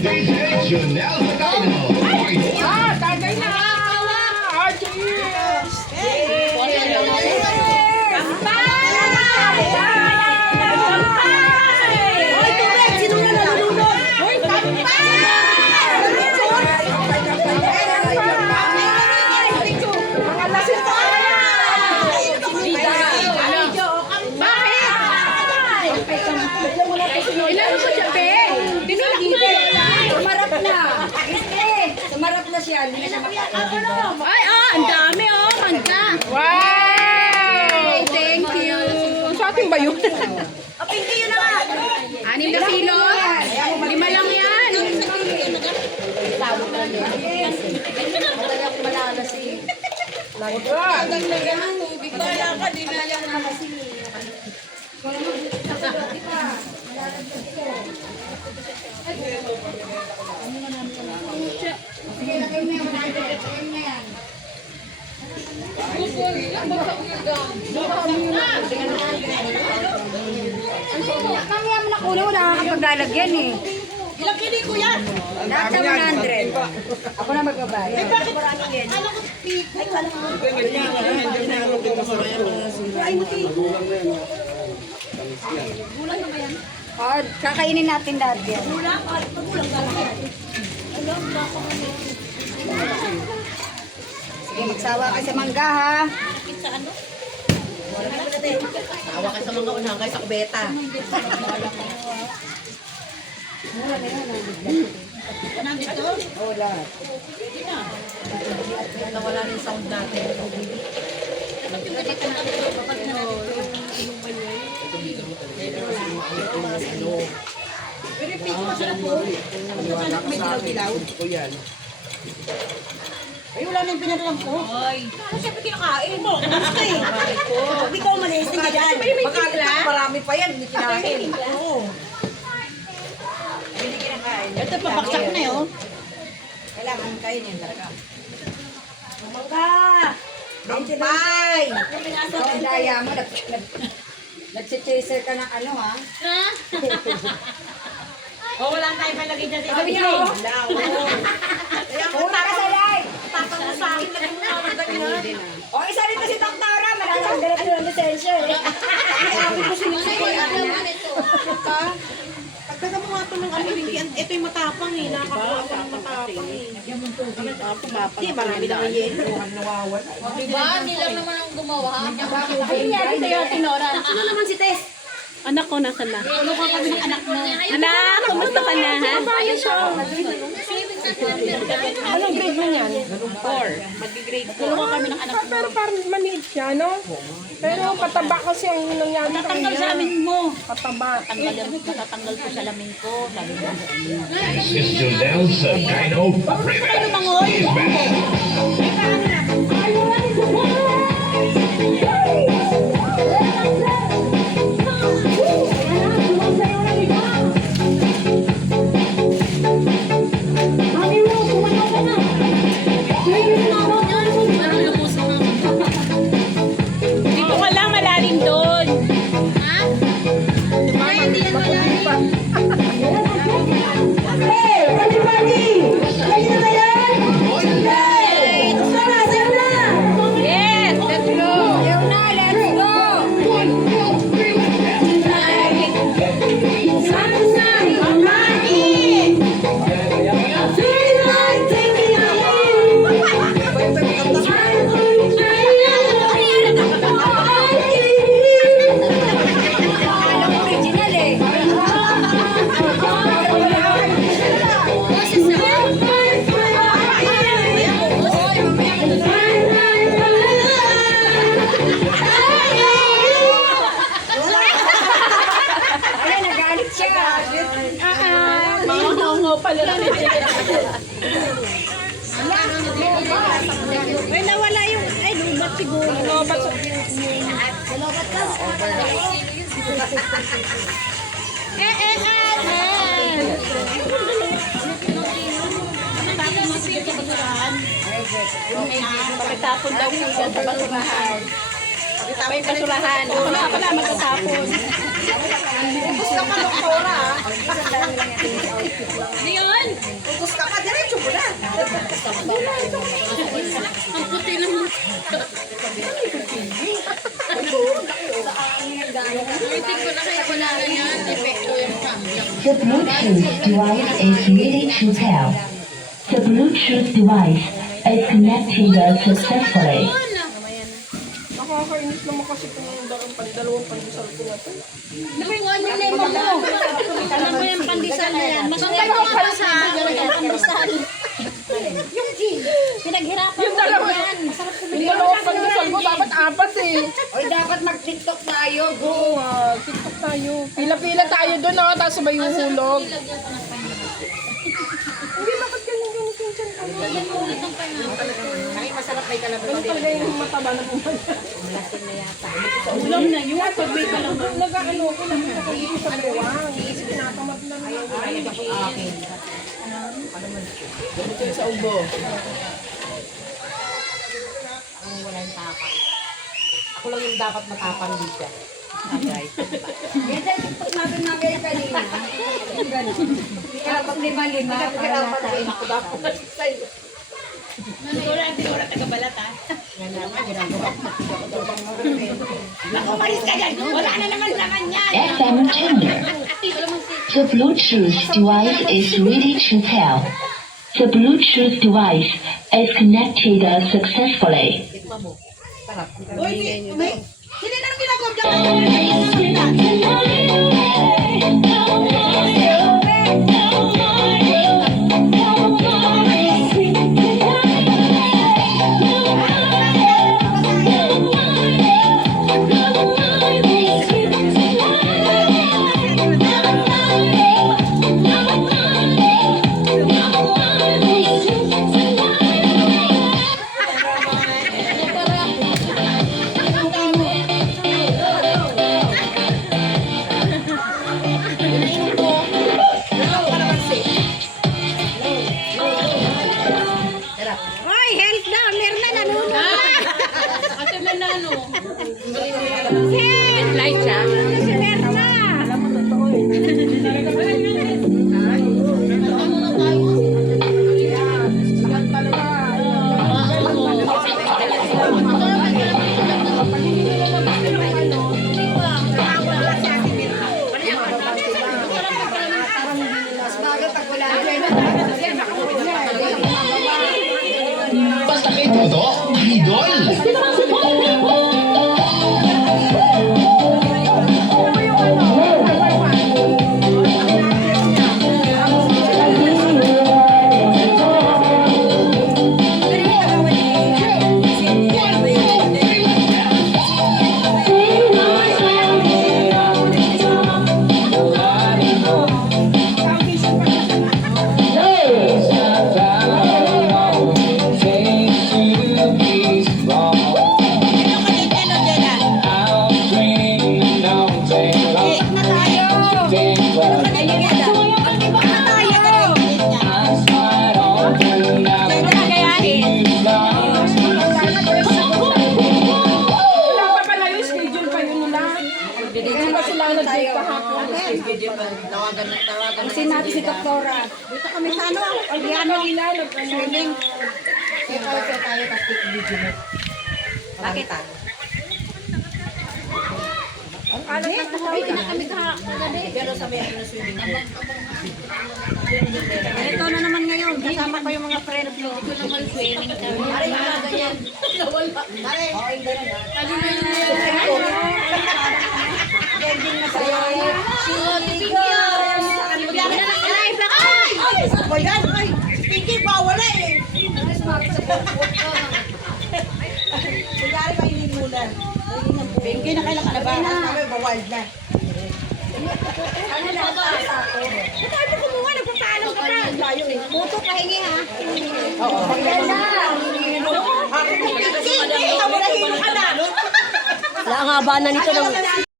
DJ Jonel Magdaleno. Tagay na! Cheers! Sumarap na siya. Hindi na siya makakalimutan. Ay, ang dami, mangga. Wow! Thank you. Sa atin ba yun? Pinky yun na! 6 na kilo. 5 lang yan. Madali ako malalas eh. Mamaya mo na kulo, wala kang kapaglalagyan eh. Ilang kilo ko yan? Lahat sa 100. Ako na magbabayad. Ay, bakit? Ay, kala mo. Ay, muti. Oh, kakainin natin lahat yan. Sige, magsawa kayo sa mangga ha. Tawa ka sa mga unang guys, sa kubeta. Nandito? Oo, lahat. Nawala na yung sound natin. Pero yung masarap po. May dilaw-dilaw. Ay, wala na yung pinadalang ko. Ay. Ano siyempre kinakain mo? Gusto eh. Hindi ko umalis. Hindi yan. Baka marami pa yan. Hindi kinain. Oo. Hindi kinakain. Ito, papaksak na yun. Kailangan kayo niyan talaga. Mangga! Kampay! Ang daya mo, nagsichaser ka ng ano ha? Oh, wala tayong palagay dyan. Sabi niyo! Una ka sa live! Tapos mo sa akin, lagyan mo naman ganyan. O, isa rito si Doktora! Malalang diretso ng lisensya eh. Sabi ko sinusukoy ha? Pagkata mo nga ito ng alibingkian, ito yung matapang eh. Nakakuha ko ng matapang eh. Hindi, marami na yung yelo. Diba? Hindi lang naman ang gumawa. Ay, nangyari sa'yo, Tinora. Ano naman si Tess? Anak ko, nasa na? Ano ka kami ng anak mo? Anak, kumusta ka na, ha? Anong grade mo yan? 4. Mag-grade 4. Tulungan kami ng anak mo. Pero parang maliit siya, no? Pero pataba kasi ang nangyari sa Tatanggal kanya. sa amin mo. Pataba. Matatanggal ko sa lamin ko. Sabi mo. Miss Jonel's Dino Remix is back. Dito ka lang, malalim doon. Yes, let's go. Ayaw na, let's go! Alam mo, original eh. Ay, nagalit siya. Mga pala na. Ay, nawala yung, ay, lumat siguro. Lumat sa Pagkatapon daw siya sa basurahan. May basurahan. Doon na pala magkatapon. Ubus ka pa ng Cora, ha? Ano yun? Ubus ka pa, diretso mo na. Ang puti naman. Ulitin ko na kaya wala na yan. Epekto yung camera. The Bluetooth device is ready to pair. The Bluetooth device is connected successfully. Nakakainis naman kasi kung dalawang pandesal ko na to. Ano mo? Alam mo yung pandesal na yan. Mas tayo ang pandesal. Yung pandesal. Yung G. Pinaghirapan Yung mo dalawa, yan. Masarap ko yung dalawang pandesal ko, dapat apat eh. Oy, dapat mag-tiktok tayo. Oo, TikTok tayo. Pila-pila tayo doon, no? Tapos sabay yung hulog. Hindi, bakit ganyan yung dyan? Ay, masarap may kalabas. Ganun talaga yung mataba na pumunta. Ulam na yun. Pag may kalabas. Nag-ano ko, nakita ko dito sa bewang. Tinatamad na naman. Ito yung sa ubo. Ang walang tapang. Ako lang yung dapat matapang dito. Guys. Yan tayo tiktok natin na gaya kanina. Yung gano'n. Hindi ka pag lima-lima. Wala tayo. Ako dapat sa'yo. Tinura taga-balat ha. Yan naman, ginagawa ko. Ako, malis ka dyan. Wala na naman laman yan. FM tuner. The Bluetooth device is ready to pair. The Bluetooth device is connected successfully. Uy, hindi na ginagawa dyan. Hoy, health down. Meron na nanonood. Kasi may nano. Light siya. Si Merna. Basta kay Todo, idol! Wala pa pala yung schedule pa yun nila. Kaya ba sila nag-date kahapon? Kasi natin si Doktora. Dito kami sa ano. Ang ano nila, nag-swimming. Bakit? Ang alat ng Ay, kami kagabi. Ito na naman ngayon. Kasama ko yung mga friends ko. Ito naman swimming kami. Aray, mga ganyan. Nawala. Aray. Ano na yun? Ending na sa'yo. Aray, black eye! O yan, ay. Pinky, bawala eh. Kunyari kainin muna. Pinky na kailan ka na ba? Kami, bawal na. Ano ba ba? Saan mo kumuha? Nagpapaalam ka pa. Layo eh. Puto pahingi ha. Oo. Pinky, ikaw na hino ka na. Wala nga ba na nito ng